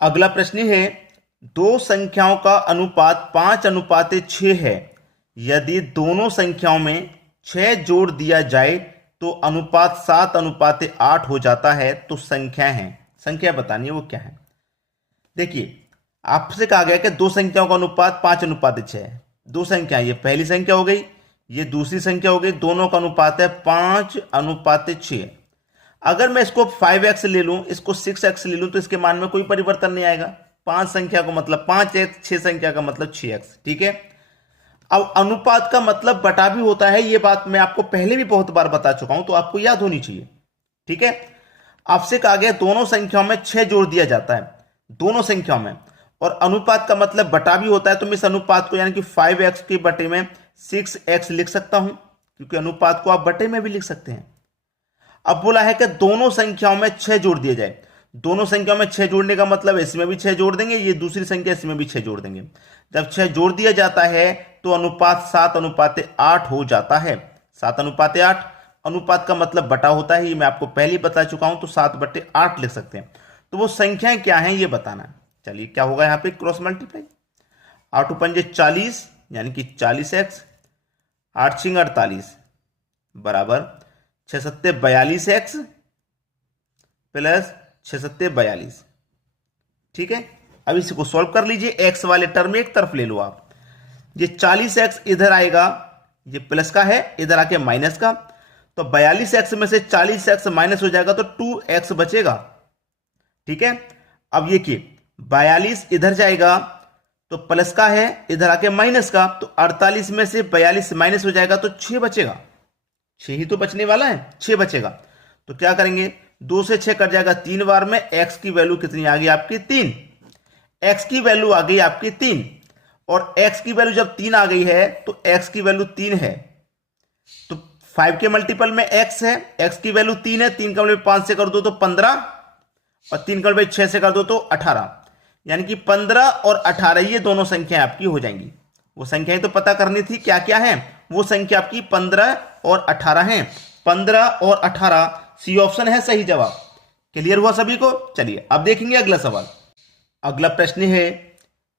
अगला प्रश्न है, दो संख्याओं का अनुपात 5:6 है। यदि दोनों संख्याओं में 6 जोड़ दिया जाए तो अनुपात 7:8 हो जाता है। तो संख्या बतानी है, वो क्या है। देखिए, आपसे कहा गया कि दो संख्याओं का अनुपात 5:6 है। दो संख्या, ये पहली संख्या हो गई, ये दूसरी संख्या हो गई, दोनों का अनुपात है 5:6। अगर मैं इसको 5x ले लूं, इसको 6x ले लूं, तो इसके मान में कोई परिवर्तन नहीं आएगा। 5 संख्या को मतलब 5x, 6 संख्या का मतलब 6x। ठीक है। अब अनुपात का मतलब बटा भी होता है, ये बात मैं आपको पहले भी बहुत बार बता चुका हूं, तो आपको याद होनी चाहिए। ठीक है। आपसे कहा गया दोनों संख्याओं में 6 जोड़ दिया जाता है, दोनों संख्याओं में, और अनुपात का मतलब बटा भी होता है। तो मैं इस अनुपात को यानी कि 5x के बटे में 6x लिख सकता हूं, क्योंकि अनुपात को आप बटे में भी लिख सकते हैं। अब बोला है कि दोनों संख्याओं में 6 जोड़ दिए जाए। दोनों संख्याओं में 6 जोड़ने का मतलब इसमें भी 6 जोड़ देंगे, ये दूसरी संख्या इसमें भी 6 जोड़ देंगे। जब 6 जोड़ दिया जाता है तो अनुपात 7:8 हो जाता है। 7:8। अनुपात का मतलब बटा होता है, ये मैं आपको पहले ही बता चुका हूं, तो 7/8 लिख सकते हैं। तो वो संख्याएं क्या हैं ये बताना है। चलिए, क्या होगा यहां पे, क्रॉस मल्टीप्लाई। 8 पंजे 40 यानी कि 40x, 8 छिंग 48 बराबर 6 सत्ते 42x प्लस 6 सत्ते 42। ठीक है। अब इसको सॉल्व कर लीजिए, x वाले टर्म एक तरफ ले लो आप। ये 40x इधर आएगा, ये प्लस का है, इधर आके माइनस का, तो 42x में से 40x माइनस हो जाएगा तो 2x बचेगा। ठीक है। अब ये कि 42 इधर जाएगा तो प्लस का है, इधर आके माइनस का, तो 48 में से 42 माइनस हो जाएगा तो 6 बचेगा। 6 ही तो बचने वाला है, 6 बचेगा। तो क्या करेंगे, 2 से 6 कट जाएगा 3 बार में। x की वैल्यू कितनी आ गई आपकी, 3। x की वैल्यू आ गई आपकी 3, और x की वैल्यू जब 3 आ गई है तो x की वैल्यू 3 है, तो 5 के मल्टीपल में x है, x की वैल्यू 3 है। 3 का मल्टीपल 5 से कर दो तो 15, और 3 का मल्टीपल 6 से कर दो तो 18, यानी कि 15 और 18 ये दोनों संख्याएं आपकी हो जाएंगी। वो संख्याएं तो पता करनी थी क्या क्या है, वो संख्या आपकी 15 और 18 है। 15 और 18 सी ऑप्शन है सही जवाब। क्लियर हुआ सभी को। चलिए अब देखेंगे अगला सवाल। अगला प्रश्न है,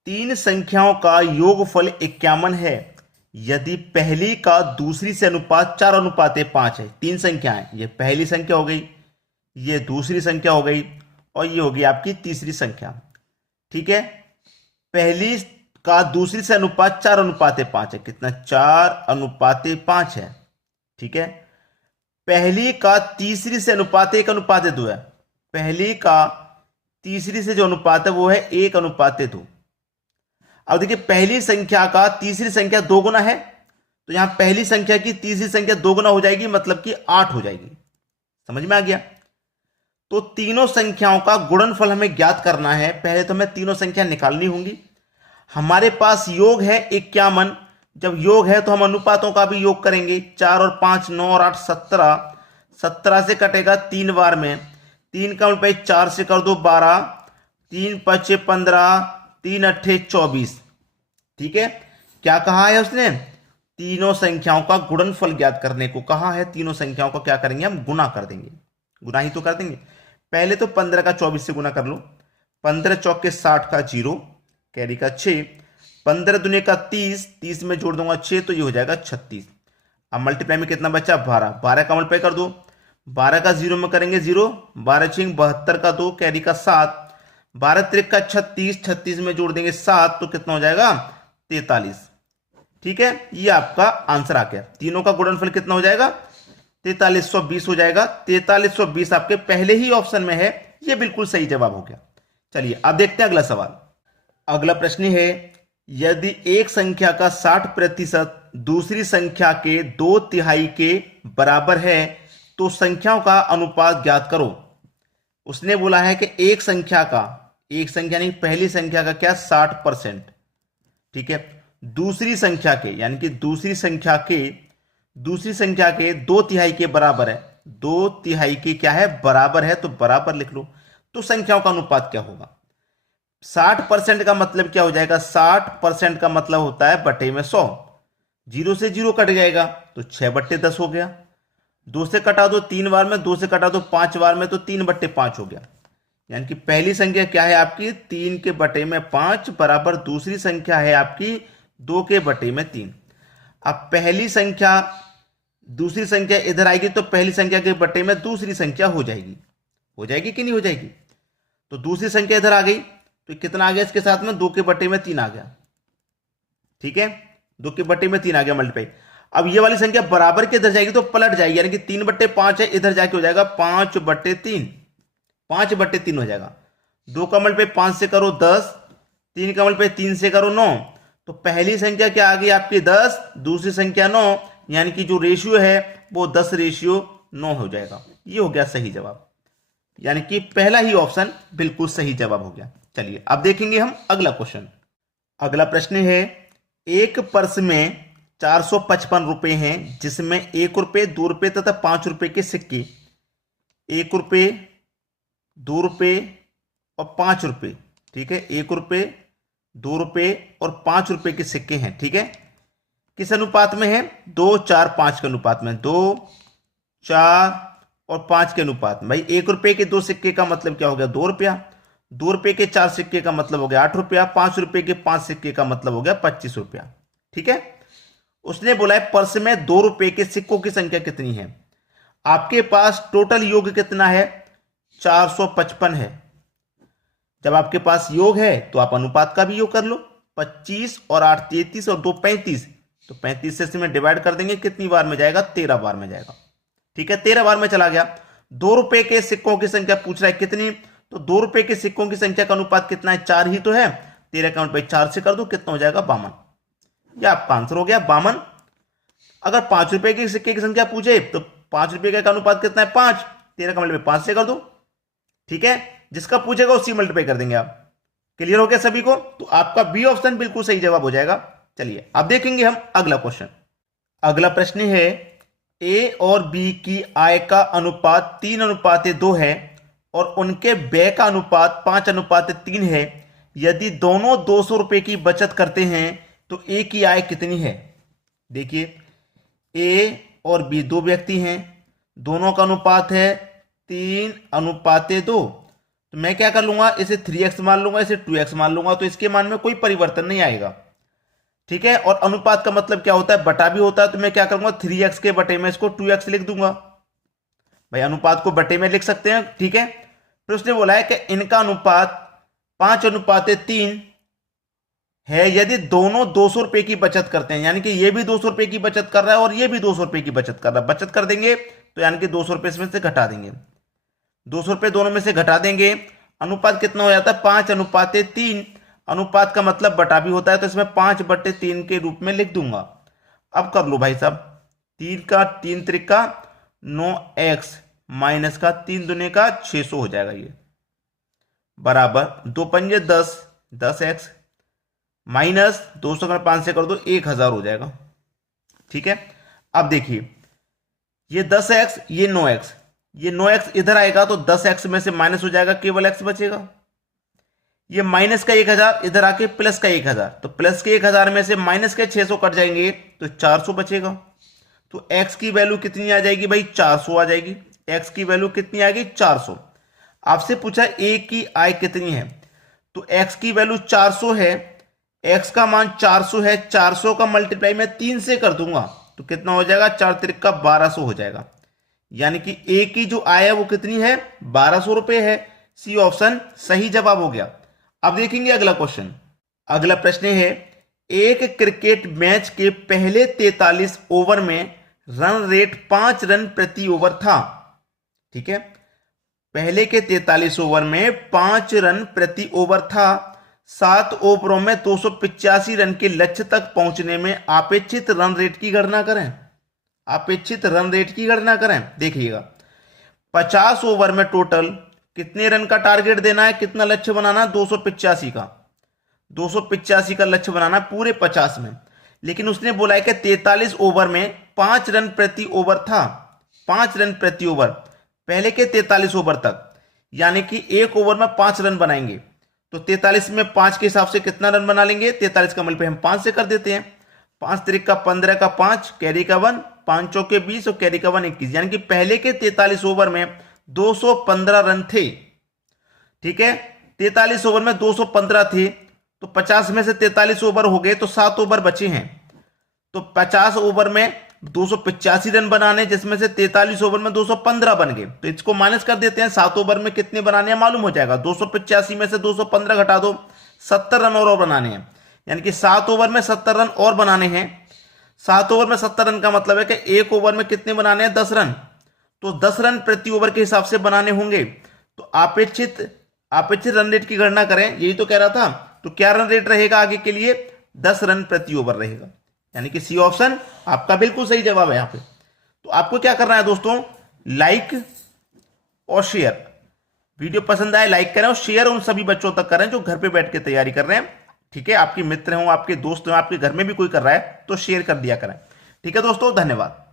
तीन संख्याओं का योगफल 51 है। यदि पहली का दूसरी से अनुपात 4:5 है। तीन संख्याएं, ये पहली संख्या हो गई, ये दूसरी संख्या हो गई, और ये होगी आपकी तीसरी संख्या। ठीक है। पहली का दूसरी से अनुपात 4:5 है। कितना, 4:5 है। ठीक है। पहली का तीसरी से अनुपात 1:2 है। पहली का तीसरी से जो अनुपात है वो है 1:2। अब देखिए, पहली संख्या का तीसरी संख्या 2 गुना है, तो यहां पहली संख्या की तीसरी संख्या 2 गुना हो जाएगी, मतलब कि 8 हो जाएगी। समझ में आ गया। तो तीनों संख्याओं का गुणनफल हमें ज्ञात करना है। पहले तो हमें तीनों संख्या निकालनी होंगी। हमारे पास योग है 51। जब योग है तो हम अनुपातों का भी योग करेंगे। 4 और 5 9 और 8 17। 17 से कटेगा 3 बार में। 3 का मल्टीप्लाई 4 से कर दो 12, 3 5 15, 3 8 24। ठीक है। क्या कहा है उसने, तीनों संख्याओं का गुणनफल ज्ञात करने को कहा है। तीनों संख्याओं का क्या करेंगे, हम गुना कर देंगे। गुना ही तो कर देंगे। पहले तो 15 का 24 से गुना कर लो। 15 चौके 60 का 0, कैरी का 6, 15 दुने का 30, 30 में जोड़ दूंगा 6 तो ये हो जाएगा 36। अब मल्टीप्लाई में कितना बचा, 12। 12 का मल्टीप्लाई कर दो, 12 का 0 में करेंगे 0, 12 छिंग 72 का 2, कैरी का 7, 12 त्रिक का 36, 36 में जोड़ देंगे 7 तो कितना हो जाएगा, 43। ठीक है। ये आपका आंसर आ गया। तीनों का गुणनफल कितना हो जाएगा, 4320 हो जाएगा। 4320 आपके पहले ही ऑप्शन में है, ये बिल्कुल सही जवाब हो गया। चलिए अब देखते हैं अगला सवाल। अगला प्रश्न है, यदि एक संख्या का 60% दूसरी संख्या के 2/3 के बराबर है तो संख्याओं का अनुपात ज्ञात करो। उसने बोला है कि एक संख्या नहीं, पहली संख्या का क्या, 60%। ठीक है। दूसरी संख्या के यानी कि दूसरी संख्या के 2/3 के बराबर है। 2/3 के क्या है, बराबर है, तो बराबर लिख लो। तो संख्याओं का अनुपात क्या होगा। 60% का मतलब क्या हो जाएगा, 60% का मतलब होता है बटे में 100। 0 से 0 कट जाएगा तो 6/10 हो गया। 2 से कटा दो 3 बार में, 2 से कटा दो 5 बार में, तो 3/5 हो गया। यानी कि पहली संख्या क्या है आपकी 3 के बटे में 5 बराबर दूसरी संख्या है आपकी 2 के बटे में 3। अब पहली संख्या दूसरी संख्या इधर आएगी तो पहली संख्या के बटे में दूसरी संख्या हो जाएगी कि नहीं हो जाएगी? तो दूसरी संख्या इधर आ गई तो कितना आ गया इसके साथ में 2 के बटे में 3 आ गया। ठीक है, 2 के बटे में 3 आ गया मल्टीप्लाई। अब ये वाली संख्या बराबर के इधर जाएगी तो पलट जाएगी, यानी कि 3/5 है, इधर जाके हो जाएगा 5/3, 5/3 हो जाएगा। 2 का मल्टीप्लाई 5 से करो 10, 3 का मल्टीप्लाई 3 से करो 9, तो पहली संख्या क्या आ गई आपकी 10, दूसरी संख्या 9, यानी कि जो रेशियो है वो 10:9 हो जाएगा। ये हो गया सही जवाब, यानी कि पहला ही ऑप्शन बिल्कुल सही जवाब हो गया। चलिए अब देखेंगे हम अगला क्वेश्चन। अगला प्रश्न है, एक पर्स में 455 रुपए हैं जिसमें 1 रुपये, 2 रुपये तथा 5 रुपये के सिक्के, 1 रुपये, 2 रुपये और 5 रुपये, ठीक है, 1 रुपये, 2 रुपये और 5 रुपये के सिक्के हैं। ठीक है, किस अनुपात में है? 2, 4, 5 के अनुपात में। 2, 4 और 5 के अनुपात में। भाई 1 रुपये के 2 सिक्के का मतलब क्या हो गया? 2 रुपया। 2 रुपये के 4 सिक्के का मतलब हो गया 8 रुपया। 5 रुपये के 5 सिक्के का मतलब हो गया 25 रुपया। ठीक है, उसने बोला है पर्स में 2 रुपये के सिक्कों की संख्या कितनी है? आपके पास टोटल योग कितना है? 455 है। जब आपके पास योग है तो आप अनुपात का भी योग कर लो। 25 और 8 33 और 2 35, तो 35 से इसमें डिवाइड कर देंगे, कितनी बार में जाएगा? 13 बार में जाएगा। ठीक है, 13 बार में चला गया। 2 रुपए के सिक्कों की संख्या पूछ रहा है कितनी, तो 2 रुपए के सिक्कों की संख्या का अनुपात कितना है? 4 ही तो है। 13 का अनुपात 4 से कर दो, कितना हो जाएगा? 52। यह आपका आंसर हो गया 52। अगर 5 रुपए के सिक्के की संख्या पूछे तो 5 रुपए का अनुपात कितना है? 5। 13 का मल्टीप्लाई 5 से कर दो। ठीक है, जिसका पूछेगा उसी मल्टीप्लाई कर देंगे आप। क्लियर हो गया सभी को? तो आपका बी ऑप्शन बिल्कुल सही जवाब हो जाएगा। चलिए अब देखेंगे हम अगला क्वेश्चन। अगला प्रश्न है, ए और बी की आय का अनुपात 3:2 है और उनके व्यय का अनुपात 5:3 है। यदि दोनों 200 रुपए की बचत करते हैं तो ए की आय कितनी है? देखिए, ए और बी दो व्यक्ति हैं, दोनों का अनुपात है 3:2। तो मैं क्या कर लूंगा? इसे 3x मान लूंगा, इसे 2x मान लूंगा, तो इसके मान में कोई परिवर्तन नहीं आएगा। ठीक है, और अनुपात का मतलब क्या होता है? बटा भी होता है। तो मैं क्या करूंगा? 3x के बटे में इसको 2x लिख दूंगा। भाई अनुपात को बटे में लिख सकते हैं। ठीक है, फिर उसने बोला है कि इनका अनुपात 5:3 है यदि दोनों 200 रुपए की बचत करते हैं, यानी कि ये भी 200 रुपए की बचत कर रहा है और ये भी 200 रुपए की बचत कर रहा है। बचत कर देंगे तो यानी कि 200 रुपए इसमें से घटा देंगे, 200 रुपए दोनों में से घटा देंगे। अनुपात कितना हो जाता है? 5:3। अनुपात का मतलब बटा भी होता है, तो इसमें 5/3 के रूप में लिख दूंगा। अब कर लो भाई साहब, 3 का 3 त्रिका 9x माइनस का 3 दूने का 600 हो जाएगा। ये बराबर 2 पंजे 10, 10x माइनस 200 का 5 से कर दो 1000 हो जाएगा। ठीक है, अब देखिए ये 10x, ये 9x, ये 9x इधर आएगा तो 10x में से माइनस हो जाएगा, केवल x बचेगा। ये माइनस का 1000 इधर आके प्लस का 1000, तो प्लस के 1000 में से माइनस के 600 कट जाएंगे तो 400 बचेगा। तो x की वैल्यू कितनी आ जाएगी भाई? 400 आ जाएगी। x की वैल्यू कितनी आ गई? 400। आपसे पूछा a की आय कितनी है, तो x की वैल्यू 400 है, x का मान 400 है। 400 का मल्टीप्लाई मैं 3 से कर दूंगा तो कितना हो जाएगा? 4 त्रिका 1200 हो जाएगा। यानी कि a की जो आय है वो कितनी है? 1200 रुपए है। सी ऑप्शन सही जवाब हो गया। अब देखेंगे अगला क्वेश्चन। अगला प्रश्न है, एक क्रिकेट मैच के पहले 43 ओवर में रन रेट 5 रन प्रति ओवर था। ठीक है, पहले के 43 ओवर में 5 रन प्रति ओवर था। 7 ओवरों में 285 रन के लक्ष्य तक पहुंचने में अपेक्षित रन रेट की गणना करें। अपेक्षित रन रेट की गणना करें। देखिएगा, 50 ओवर में टोटल कितने रन का टारगेट देना है? कितना लक्ष्य बनाना? 285 का। 285 का लक्ष्य बनाना पूरे 50 में। लेकिन उसने बोला है कि 43 ओवर में 5 रन प्रति ओवर था। 5 रन प्रति ओवर पहले के 43 ओवर तक, यानी कि एक ओवर में 5 रन बनाएंगे। तो 43 में 5 के हिसाब से कितना रन बना लेंगे? 43 का मल्टीप्लाई हम 5 से कर देते हैं। 5 त्रिका 15 का 5, कैरी का 1, 5 चौके 20 और कैरी का 1 21, यानी कि पहले के 43 ओवर में 215 रन थे। ठीक है। 43 ओवर में 215 थे, तो 50 में से 43 ओवर हो गए तो 7 ओवर बचे हैं। तो 50 ओवर में 285 रन बनाने, जिसमें से 43 ओवर में 215 बन गए। तो इसको माइनस कर देते हैं, 7 ओवर में कितने बनाने हैं मालूम हो जाएगा। 285 में से 215 घटा दो, 70 रन और बनाने हैं। यानी कि 7 ओवर में 70 रन और बनाने हैं। 7 ओवर में 70 रन का मतलब है कि एक ओवर में कितने बनाने हैं, 10 रन। तो 10 रन प्रति ओवर के हिसाब से बनाने होंगे। तो अपेक्षित रन रेट की गणना करें, यही तो कह रहा था। तो क्या रन रेट रहेगा आगे के लिए, 10 रन प्रति ओवर रहेगा। यानी कि सी ऑप्शन आपका बिल्कुल सही जवाब है यहां पे। तो आपको क्या करना है दोस्तों, लाइक और शेयर। वीडियो पसंद आए लाइक करें और शेयर उन सभी बच्चों तक करें जो घर पे बैठ के तैयारी कर रहे हैं। ठीक है, आपके मित्र हो, आपके दोस्त हो, आपके घर में भी कोई कर रहा है तो शेयर कर दिया करें। ठीक है दोस्तों, धन्यवाद।